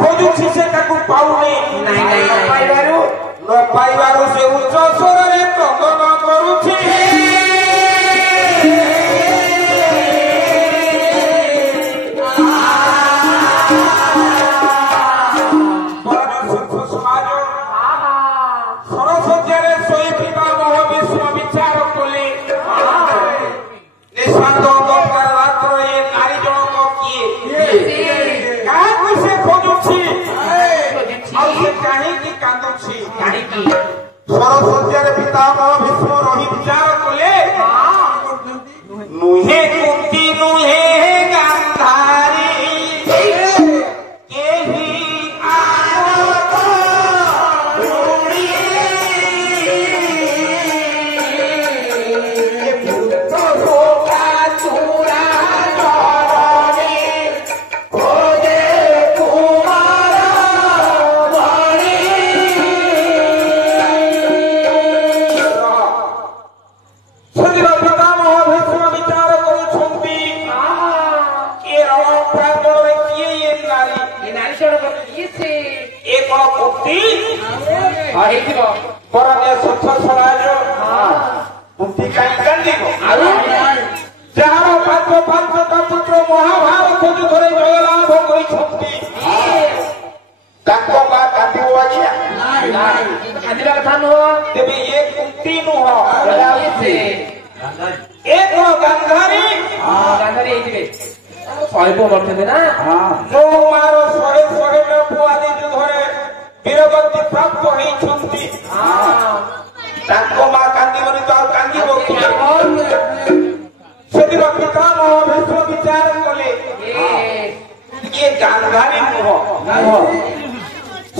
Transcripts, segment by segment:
खोजुछि से ताकू पाउनी नहीं न पाइबारु से उच्च स्वरे क्रंदन करूछि सरस्वती पितामह भीष्म रही विचार कले नुहे कुंती नुहे गांधारी केही आरत रुणी भूत शोका चूड़ा जरणी खोजे कुमार भणी महाभारत युद्धरे जयलाभ करछंती ताको बा काटिबो आज्ञा कथा नुह तेबे ये कुंती नुह एक गांधारी ହେଇଥିବେ ଶହେ ପୁଅ ମରିଛନ୍ତି ନା ମୋ ମାର ଶହେ ଶହେ ପୁଅ ଆଦି ଯୁଦ୍ଧରେ ବୀରଗତି ପ୍ରାପ୍ତ ହେଇଛନ୍ତି ତାଙ୍କ ମା କାନ୍ଦିବନି ତ ଆଉ କାନ୍ଦିବ ସେଦିନ ପିତାମହ ଭୀଷ୍ମ ବିଚାର କଲେ ଇଏ ଗାନ୍ଧାରୀ ନୁହଁ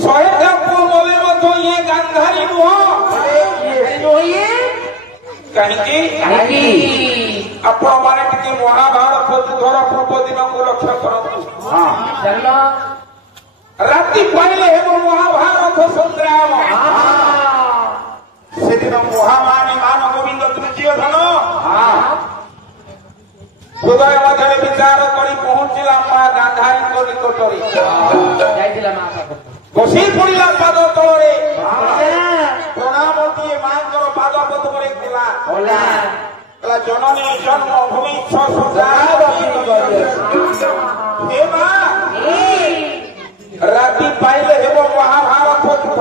ଶହେଟା ପୁଅ ମଲେ ମଧ୍ୟ ଇଏ ଗାନ୍ଧାରୀ ନୁହଁ କାହିଁକି ଆପଣ ମାନେ ଟିକେ ମହାଭାରତ ଯୁଦ୍ଧର ପୂର୍ବ ଦିନକୁ ଲକ୍ଷ୍ୟ କରନ୍ତୁ ରାତି ପାଇଲେ ହେବ ମହାଭାରତ ସଂଗ୍ରାମ ସେଦିନ ମହାମାନି ମାନ ଗୋବିନ୍ଦ ତୃତୀୟ ଧନ ହୃଦୟ ମଧ୍ୟରେ ବିଚାର କରି ପହଞ୍ଚିଲା ମା ଗାନ୍ଧାରୀଙ୍କ ନିକଟରେ ବସି ପଡ଼ିଲା ପାଦ ତଳରେ ପ୍ରଣାମ ଦିଏ ମାଙ୍କର ପାଦ ପଦ୍ମରେ କଲା जननी जन्मभूमि राति पाइले हेब महाभारत युद्ध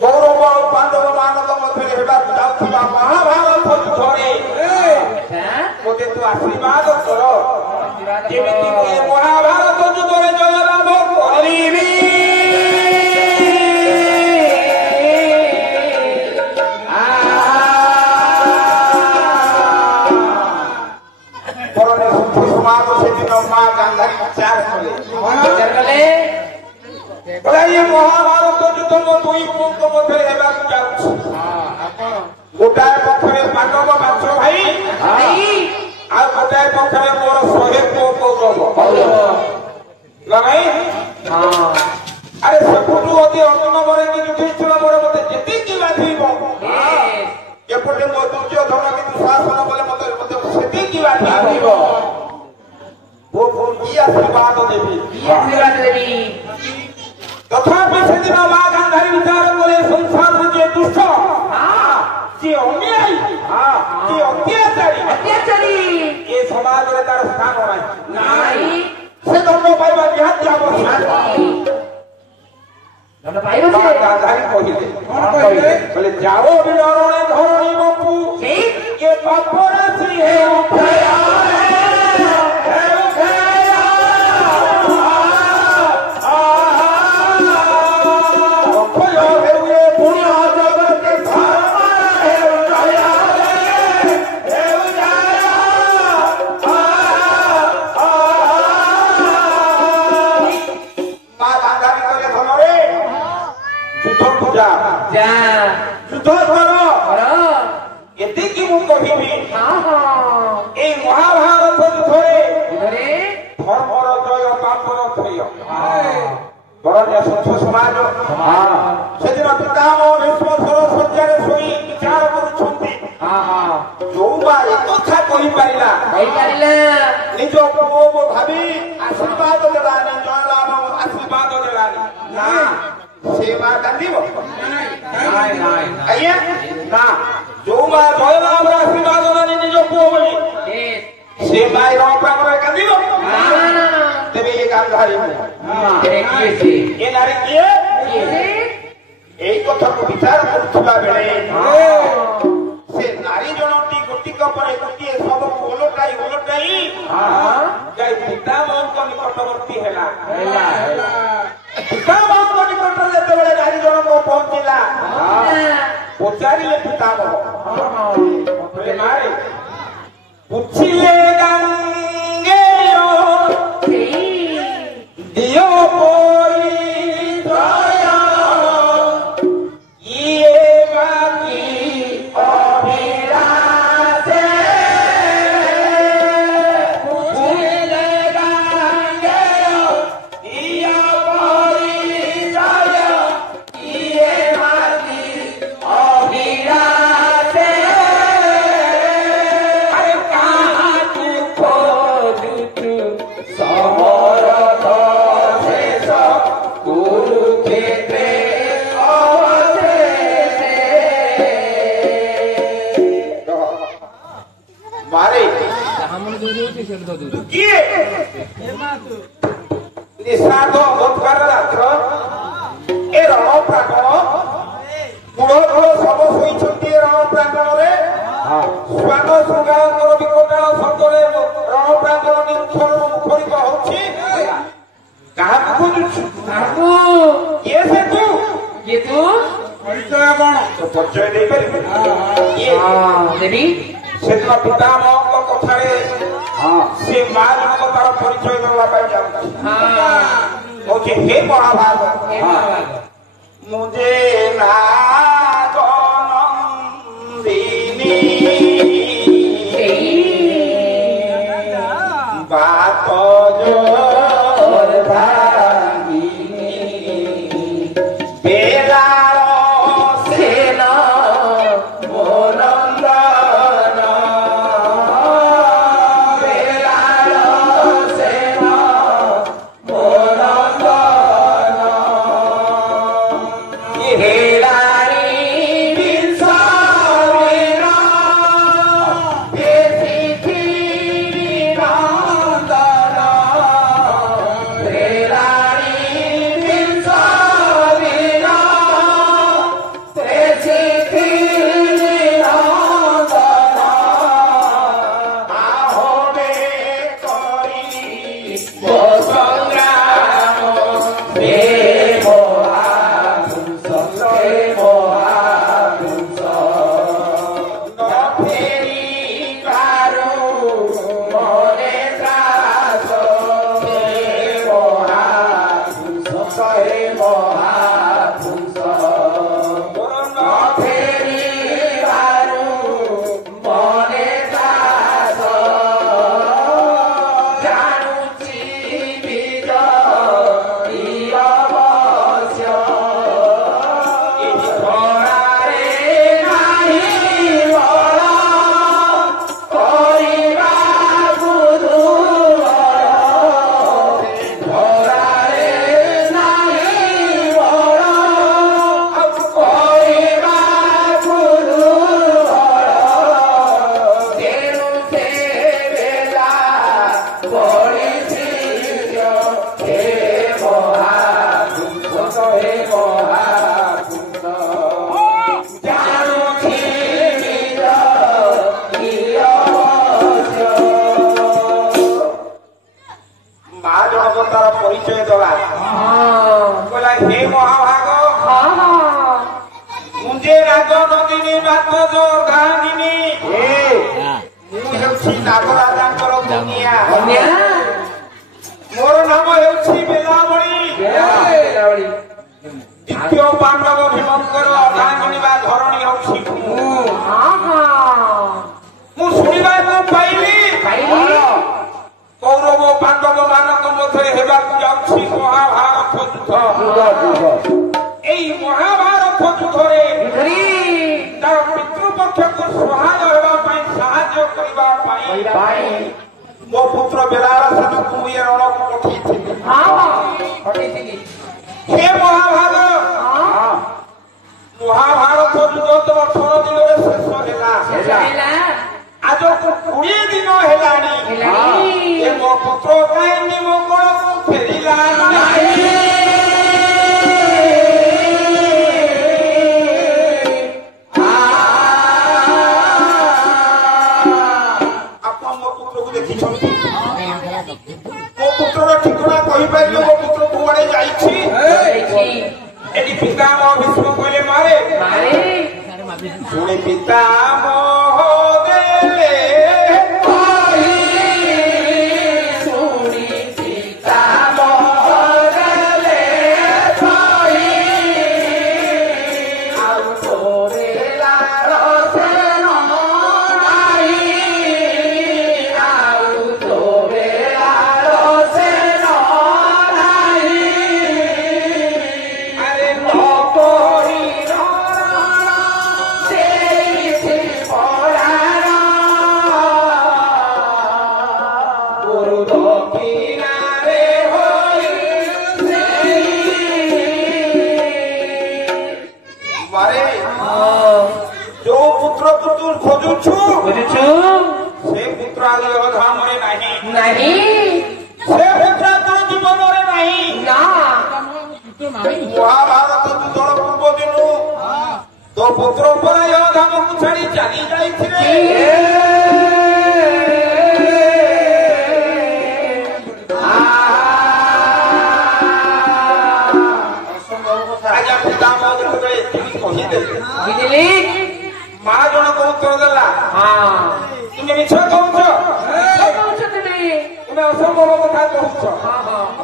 कौरव और पांडव मानव मध्य जाऊा महाभारत युद्धरे मते तू आशीर्वाद कर महाभारत युद्धरे जयलाभ करिबी मां गांधारी विचार कले ये महाभारत युद्ध में दुई पुंख मध्य हेबाक जाउछि गोटाए पक्षरे पांडव मात्र भाई आ गोटाए पक्षरे मोर 100 पुओ कौरव नहीं अरे सबुठु अति अर्जुन मरे कि युधिष्ठिर मरे मते जेति कि बाधिबो एपटे मो दुर्योधन कि शासन बोले मते सेति कि बाधिबो वो आशीर्वाद देवी तथापि से मां गांधारी विचार करे संसार जे दुष्ट से अन्यायी से अत्याचारी ये समाज में तार स्थान नहीं से दंड पाइबा निहाती आवश्यक गांधारी कहले जाओ विनरणे धरणी बपू ये पापर श्री है महाभारत युद्धरे धर्मर जय पापर क्षय बरण्य स्वच्छ समाज से पितामह भीष्म सरस्वती शोई विचार करुछंती जो कथा कही पारिला निज पुओ भावी आशीर्वाद देला जयला ସେ ମା କାନ୍ଦିବ ନାଇଁ ନାଇଁ ଆଜ୍ଞା ନା ଯୋଉ ମା ଜୟରାମର ଆଶୀର୍ବାଦ ନେଇ ନିଜ ପୁଅ ବୋଲି ସେ ମା ରଣ ପ୍ରାଙ୍ଗରେ କାନ୍ଦିବ ତେବେ ଏ ଗାନ୍ଧାରୀ ଏ ନାରୀ କିଏ এই কথাକୁ ବିଚାର କରୁଥିବା ବେଳେ ସେ ନାରୀ ଜଣଟି ଗୋଟିକ ପରେ ଗୋଟିଏ ସବୁକୁ ଓଲଟାଇ ଯାଇ ପିତାମହଙ୍କ ନିକଟବର୍ତ୍ତୀ ହେଲା ପିତାମହଙ୍କ ନିକଟରେ ଯେତେବେଳେ ନାରୀ ଜଣକ ପହଞ୍ଚିଲା ପଚାରିଲେ ପିତାମହ ମାରେ ପୁଛିଲେ ଗାଙ୍ଗେୟ ଦିଅ ସେଦିନ ପିତାମହଙ୍କ କଥାରେ ସେ ମା ଜଣକ ତାର ପରିଚୟ ଦେବା ପାଇଁ ଯାଉଛି କହୁଛି ହେ ମହାଭାଗ ମୁଁ ଯେ ନାଗନନ୍ଦିନୀ ବାତ मोर नाम बेलावणी द्वितीय पांडव भीमंकर अर्धांगिनी धरणी शुणा पाइली कौरव पांडव मानक मध्य जाऊँगी महाभारत युद्ध यही महाभारत युद्धरे तार पितृपक्ष को सहाय मो पुत्र बेलार सान को ये रण को पठेई महाभारत आज को 20 दिन हेलानी ये मो पुत्र काहे मो कोन फेरिला नाही आपन मो पुत्र को देखि छथि मो पुत्र ठिकरा कहि पाइलो मो पुत्र कुआडे जाईछि एडी पिता मो विष्णु कहले मारे सुने पिता मोह देले महाभारत युद्धर पूर्व दिन तो पुत्र पर धाम को छाड़ी चली जाइए माँ जन को उत्तर देला तुम्हें मिछ कहूछ तुम्हें असंभव कथा कहूछ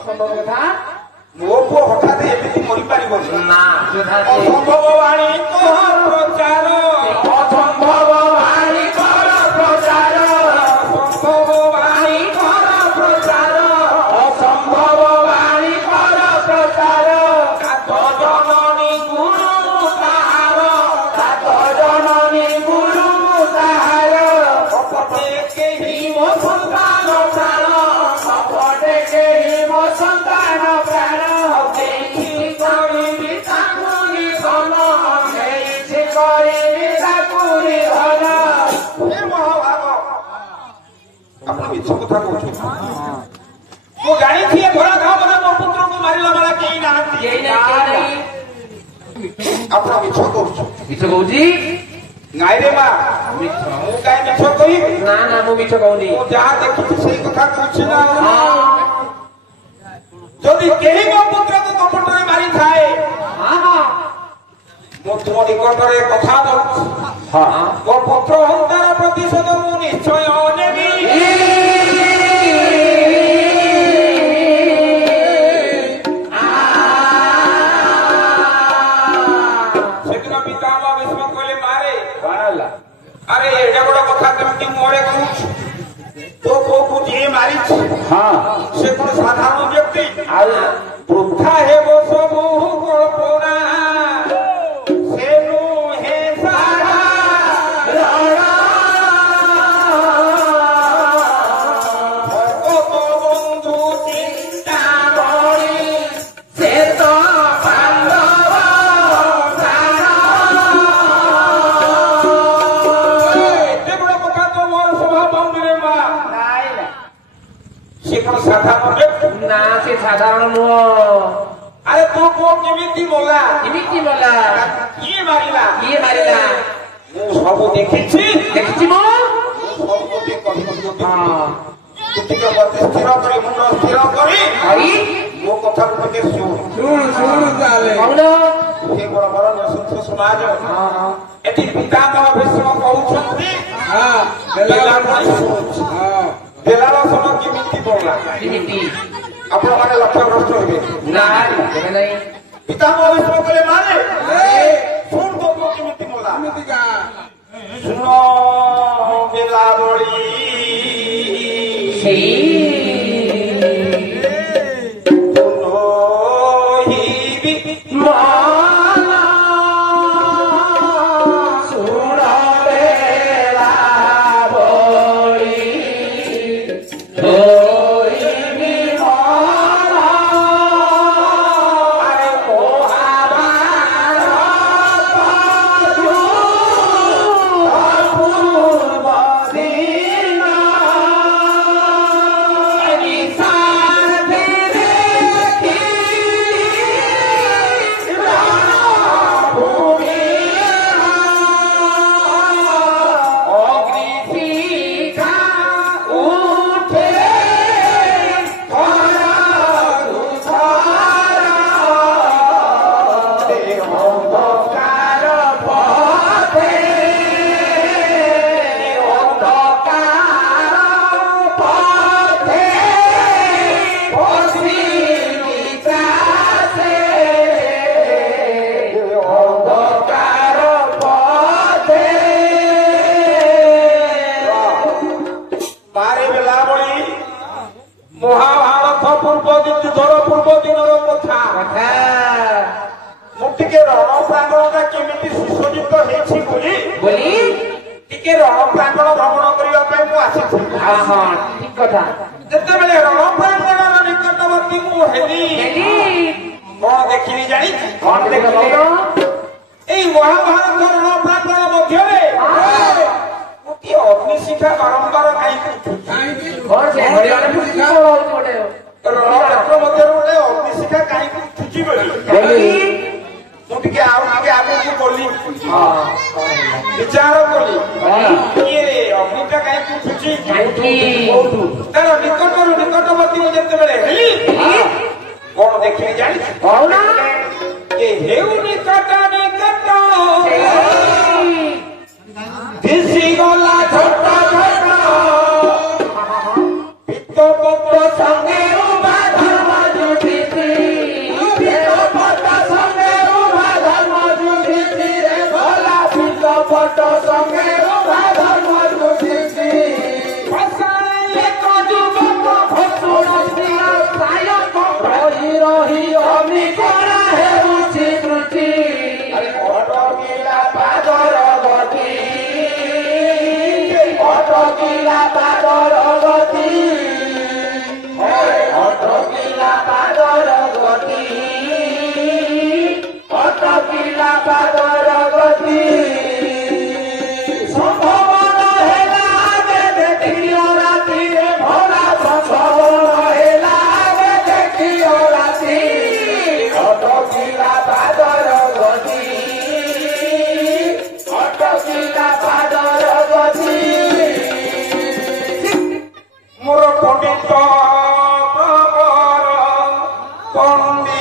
असंभव कथा मो पु हठात एमिति मरि पारिबो ना असंभव वाणी कर प्रचार असंभव वाणी कर प्रचार असंभव वाणी कर प्रचार असंभव वाणी कर प्रचार सात जननी गुरु ताहार सात जननी गुरु ताहार अपटे केही मो संतान प्राण अपटे केही मो संतान प्राण कथा जानी थी घोड़ा घाव बना मो पुत्र को मारिला वाला केही नाही अपना मिछ कहूची नाई रे मां मु काई मिछ कही ना मु मिछ कहूनी मु जहा देखि सेही कथा कहूची ना जदि केही मो पुत्र को कपट रे मारी थाए मो तुम निकट रे कथा दउची मो पुत्र हंतार प्रतिशोध मु निश्चय नेबी अरे एडा बड़ा कथा केमती मोरे कहूछ तो को जे मारी से कोन साधारण व्यक्ति वृथा हेबो सब कल्पना सेनु हे सारा रणा भगत बंधु चिंता करी से तो पांडव साधारण ना से साधारण नुह अरे तू को केमिति मोला किए मारिला मु सब देखिछि मो सब को देख कहि हां तुति के मत स्थिर करी मुंड स्थिर करी मो कथा को के सुन ताले कौन हे बराबर न समाज हां एटी पिता का विश्व कहउछंती हां बेला हां बेलार समय केमिति पड़ला केमिति आपण माने लक्ष्य भ्रष्ट होबे ना नहीं पिता को विश्व कले माने सुन तो केमिति मोला केमिति का सुनो बेला बड़ी सुनो ही भी माला सुनो बेला बड़ी Oh ଟିକେ ରଣ ପ୍ରାଙ୍ଗଣଟା କେମିତି ସୁସଜ୍ଜିତ ହେଇଛି ବୋଲି ଟିକେ ରଣ ପ୍ରାଙ୍ଗଣ ଭ୍ରମଣ କରିବା ପାଇଁ ମୁଁ ଆସିଥିଲି। ଠିକ କଥା। ଯେତେବେଳେ ରଣ ପ୍ରାଙ୍ଗଣର ନିକଟବର୍ତ୍ତୀ ମୁଁ ହେଲି କଣ ଦେଖିଲି ଜାଣିଛି? କଣ ଦେଖିଲ? ଏଇ ମହାଭାରତ ରଣ ପ୍ରାଙ୍ଗଣ ମଧ୍ୟରେ ଗୋଟିଏ ଅଗ୍ନିଶିଖା ବାରମ୍ବାର କାହିଁକି ରଣକ୍ଷେତ୍ର ମଧ୍ୟରେ ଗୋଟେ ଅଗ୍ନିଶିଖା କାହିଁକି ଉଠୁଛି ବୋଲି ମୁଁ ଟିକେ ଆଉ ଟିକେ ଆଗକୁ ଗଲି ବିଚାର କଲି ଇଏ ଅଗ୍ନିଟା କାହିଁକି ଉଠୁଛି ତାର ନିକଟରୁ ନିକଟବର୍ତ୍ତୀ ମୁଁ ଯେତେବେଳେ ହେଲି କଣ ଦେଖିଲି ଜାଣିଛି? ହେଉ ନିକଟ ନିକଟ ଦିଶିଗଲା ଝଟ ଝଟ ପିତପତ୍ର ସଙ୍ଗେ ଉଭା ଧର୍ମ ଯୁଧିଛି ପିତପତ୍ର ସଙ୍ଗେ ଉଭା ଧର୍ମ ଯୁଧିଛି ରେ ଭଲା ପିତପତ୍ର ସଙ୍ଗେ ଉଭା ଧର୍ମ ଯୁଧିଛି ଏକ ଯୁବକ ଭସୁଣ ସ୍ତ୍ରୀର ସାୟକ ରହି ରହି ଅମିକଣା ହେଉଛି ତ୍ରୁଟି ଅଟକିଲା ପାଦର ଗତି ଅଟକିଲା ପାଦର ଗତି ଅଟକିଲା ପାଦର ଗତି ଅଟକିଲା ପାଦର ଗତି ସମ୍ଭବନ ହେଲା ଆଗେ ଦେଖିଓ ରାତିରେ ଭଲା ସମ୍ଭବନ ହେଲା ଆଗେ ଦେଖିଓ ରାତି ଅଟକିଲା ପାଦର ଗତି ଅଟକିଲା ପାଦର ଗତି ମୋର ପଣ୍ଡିତ ପ୍ରବର ପଣ୍ଡିତ